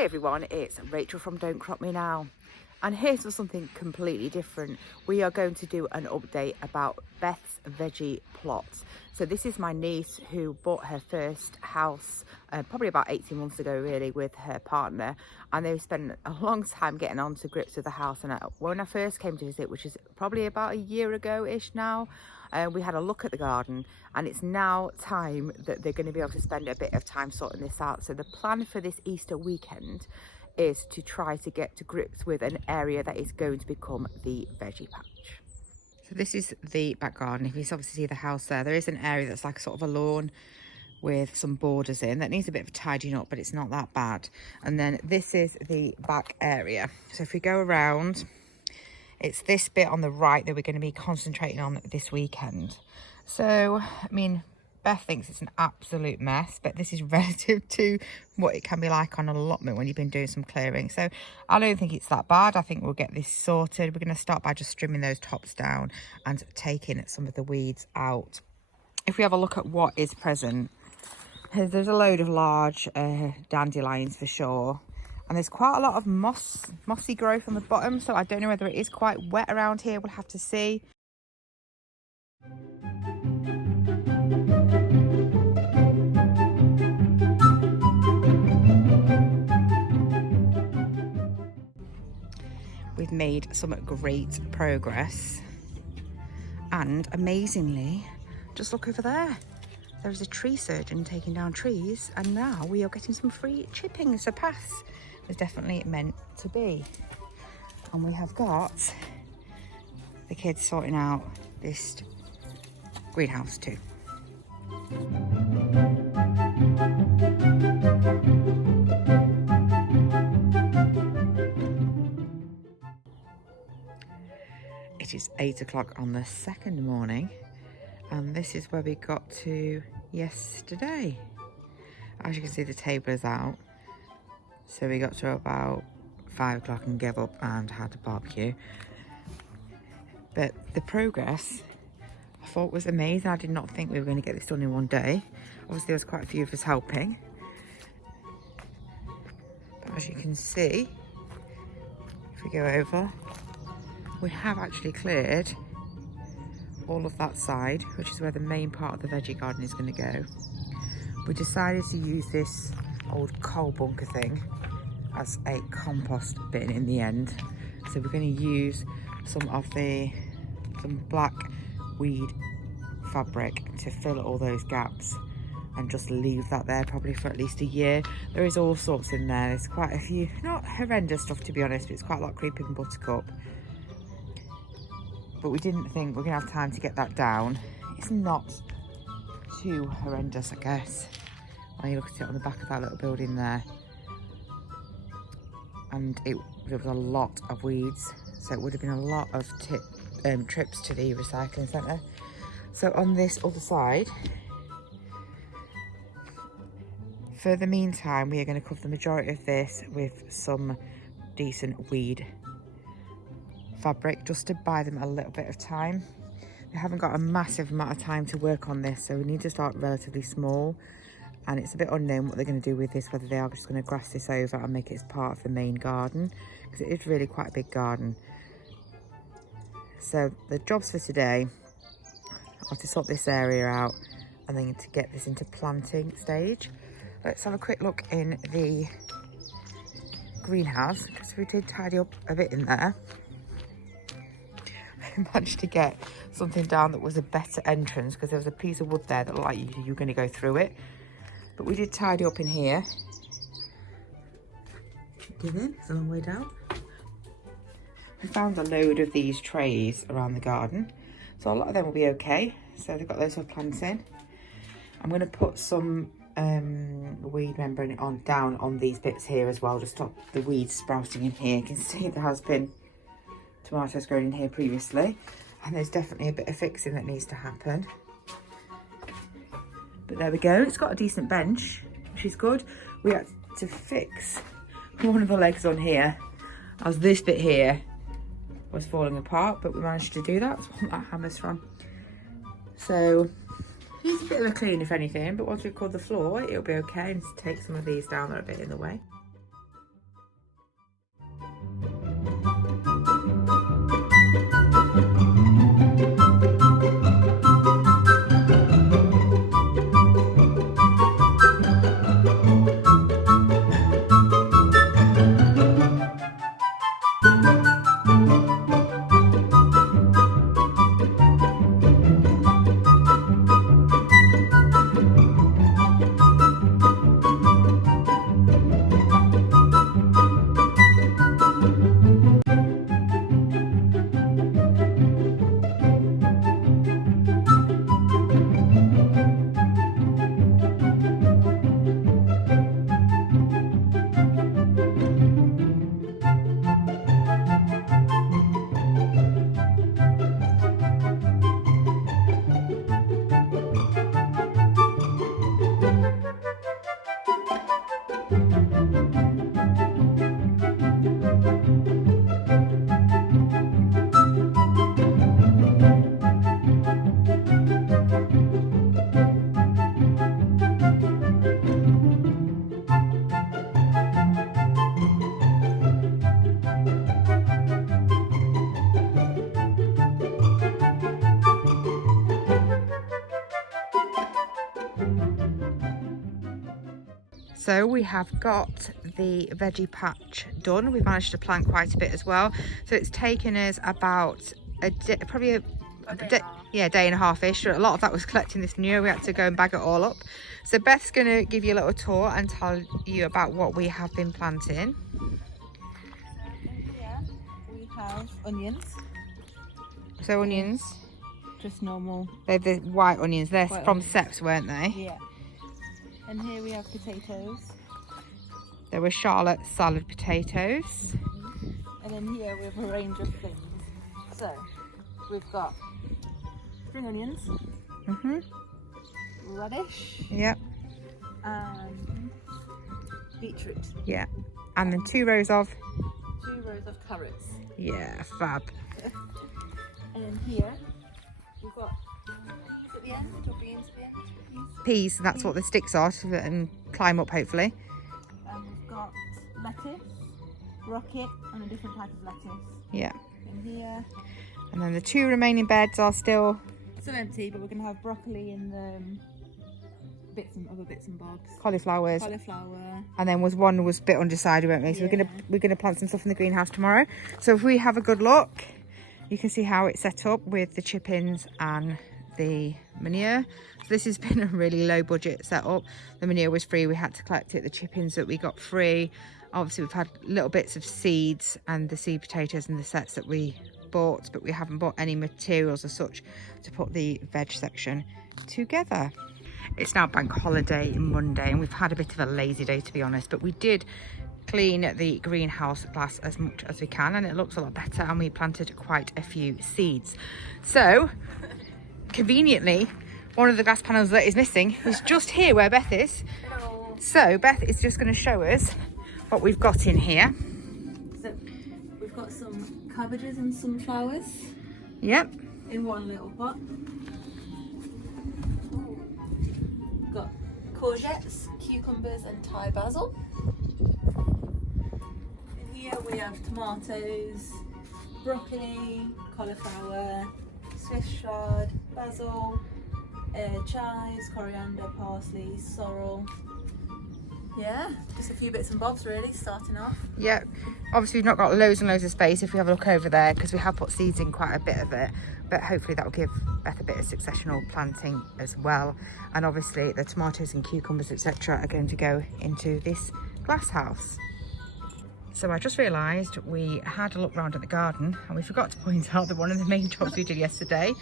Hi everyone, it's Rachel from Don't Crop Me Now, and here's for something completely different. We are going to do an update about Beth's veggie plots. So this is my niece who bought her first house probably about 18 months ago really with her partner, and they spent a long time getting on to grips with the house. And when I first came to visit, which is probably about a year ago ish now, we had a look at the garden, and it's now time that they're going to be able to spend a bit of time sorting this out. So the plan for this Easter weekend is to try to get to grips with an area that is going to become the veggie patch. So this is the back garden. If you obviously see the house there is an area that's like sort of a lawn with some borders in that needs a bit of tidying up, but it's not that bad. And then this is the back area. So if we go around, it's this bit on the right that we're going to be concentrating on this weekend. So, I mean, Beth thinks it's an absolute mess, but this is relative to what it can be like on an allotment when you've been doing some clearing. So I don't think it's that bad. I think we'll get this sorted. We're going to start by just trimming those tops down and taking some of the weeds out. If we have a look at what is present, there's a load of large dandelions for sure. And there's quite a lot of mossy growth on the bottom, so I don't know whether it is quite wet around here. We'll have to see. We've made some great progress, and amazingly, just look over there. There is a tree surgeon taking down trees, and now we are getting some free chipping. So pass was definitely meant to be. And we have got the kids sorting out this greenhouse too. It is 8 o'clock on the second morning, and this is where we got to yesterday. As you can see, the table is out, so we got to about 5 o'clock and gave up and had a barbecue. But the progress I thought was amazing. I did not think we were going to get this done in one day. Obviously there was quite a few of us helping, but as you can see, if we go over, we have actually cleared all of that side, which is where the main part of the veggie garden is going to go. We decided to use this old coal bunker thing as a compost bin in the end. So we're going to use some black weed fabric to fill all those gaps and just leave that there probably for at least a year. There is all sorts in there. There's quite a few, not horrendous stuff to be honest, but it's quite a lot of creeping buttercup. But we didn't think we're going to have time to get that down. It's not too horrendous, I guess, when you look at it on the back of that little building there. And there was a lot of weeds, so it would have been a lot of trips to the recycling centre. So on this other side, for the meantime, we are going to cover the majority of this with some decent weed fabric just to buy them a little bit of time. They haven't got a massive amount of time to work on this, so we need to start relatively small, and it's a bit unknown what they're going to do with this, whether they are just going to grass this over and make it as part of the main garden, because it is really quite a big garden. So the jobs for today are to sort this area out and then to get this into planting stage. Let's have a quick look in the greenhouse, because we did tidy up a bit in there. I managed to get something down that was a better entrance, because there was a piece of wood there that looked like you were going to go through it. But we did tidy up in here. It's a long way down. We found a load of these trays around the garden, so a lot of them will be okay. So they've got those for planting. I'm going to put some weed membrane down on these bits here as well, to stop the weeds sprouting in here. You can see there has been tomatoes grown in here previously, and there's definitely a bit of fixing that needs to happen. But there we go, it's got a decent bench, which is good. We had to fix one of the legs on here, as this bit here was falling apart, but we managed to do that. That's what that hammer's from. So needs a bit of a clean if anything, but once we've covered the floor, it'll be okay, and take some of these down that are a bit in the way. So we have got the veggie patch done. We've managed to plant quite a bit as well. So it's taken us about a day, probably a day and a half-ish. A lot of that was collecting this manure. We had to go and bag it all up. So Beth's going to give you a little tour and tell you about what we have been planting. Here we have onions. So onions, just normal. they're the white onions. They're White from onions. Seps, weren't they? Yeah. And here we have potatoes. There were Charlotte salad potatoes. And then here we have a range of things. So we've got spring onions, radish, Yep. and beetroot. Yeah. And then 2 rows of, 2 rows of carrots. yeah, fab. And then here we've got peas at the end, or beans at the end. Peas, that's what the sticks are, and climb up hopefully. And we've got lettuce, rocket, and a different type of lettuce. Yeah. In here. And then the 2 remaining beds are still, Empty, but we're going to have broccoli and other bits and bobs. cauliflowers. Cauliflower. And then one was a bit undecided, weren't we? So we're gonna plant some stuff in the greenhouse tomorrow. So if we have a good look, you can see how it's set up with the chip-ins and the manure. So this has been a really low budget setup. The manure was free, we had to collect it. The chip-ins that we got free. Obviously we've had little bits of seeds and the seed potatoes and the sets that we bought, but we haven't bought any materials as such to put the veg section together. It's now bank holiday Monday and we've had a bit of a lazy day, to be honest, but we did clean the greenhouse glass as much as we can and it looks a lot better, and we planted quite a few seeds. So conveniently, one of the glass panels that is missing is just here where Beth is. Hello. So Beth is just going to show us what we've got in here. So we've got some cabbages and sunflowers. Yep. In one little pot. We've got courgettes, cucumbers, and Thai basil. In here we have tomatoes, broccoli, cauliflower, Swiss chard, basil, chives, coriander, parsley, sorrel. Yeah, just a few bits and bobs really, starting off. Yeah, obviously we've not got loads and loads of space if we have a look over there, because we have put seeds in quite a bit of it, but hopefully that will give Beth a bit of successional planting as well. And obviously the tomatoes and cucumbers, etc., are going to go into this glass house. So I just realised we had a look round at the garden and we forgot to point out that one of the main jobs we did yesterday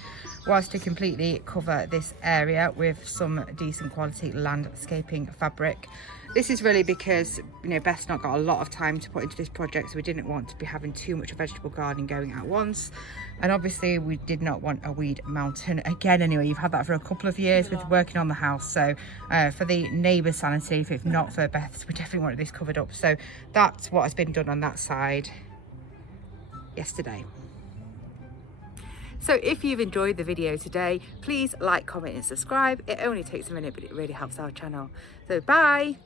was to completely cover this area with some decent quality landscaping fabric. This is really because, you know, Beth's not got a lot of time to put into this project, so we didn't want to be having too much vegetable gardening going at once. And obviously we did not want a weed mountain again anyway. You've had that for a couple of years with working on the house. So for the neighbours' sanity, if not for Beth's, we definitely wanted this covered up. So that's what has been done on that side yesterday. So if you've enjoyed the video today, please like, comment and subscribe. It only takes a minute, but it really helps our channel. So bye.